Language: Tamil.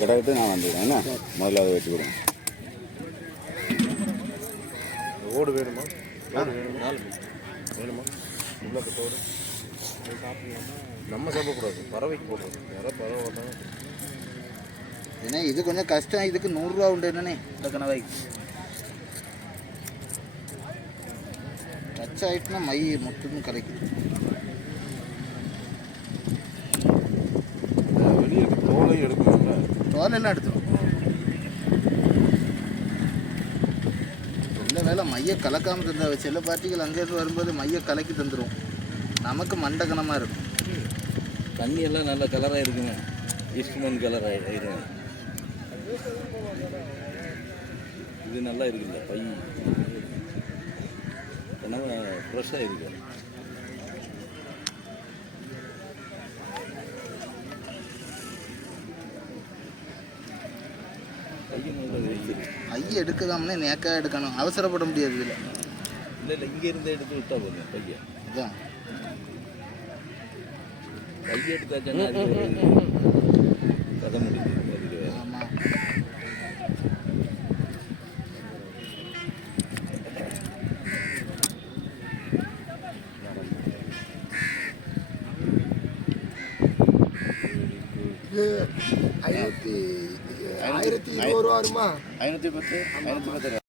கிடக்கிட்டு நான் வந்துடுறேன். என்ன முதல்ல அதை வச்சு கொடுங்க. ஓடு வேணுமா? வேணுமா? உள்ள ஓடு சாப்பிடலாமா? நம்ம சாப்பிடக்கூடாது, பறவைக்கு போடுறது. யாராவது பறவை ஓட்டாங்க. ஏன்னா இது கொஞ்சம் கஷ்டம். இதுக்கு 100 ரூபா உண்டு என்னண்ணே இந்த கணவாய்க்கு. டச் ஆகிட்டுனா மை மொத்தமும் கிடைக்குது. வெளியே தோலை எடுக்கணும்ல, தோலெல்லாம் எடுத்துரும். நல்ல வேலை மைய கலக்காமல் தந்தா வச்சு எல்லா பார்ட்டிகள் அங்கேருந்து வரும்போது மைய கலக்கி தந்துடும். நமக்கு மண்டகனமாக இருக்கும். தண்ணி எல்லாம் நல்ல கலராக இருக்குங்க. ஈஸ்ட்மன் கலர் ஆயிடும். இது நல்லா இருக்குல்ல பை நம்ம ஃப்ரெஷ்ஷாக இருக்கு. ஐய எடுக்கலாம்னே நேக்காக எடுக்கணும். அவசரப்பட முடியாது இதில். இல்லை இங்கே இருந்து எடுத்து விட்டா போதும். பையன் இதுதான் பையன் எடுத்தாச்சுன்னா கதை முடியுது. ஆமாம். இது 1020 ரூபா வருமா? 510 510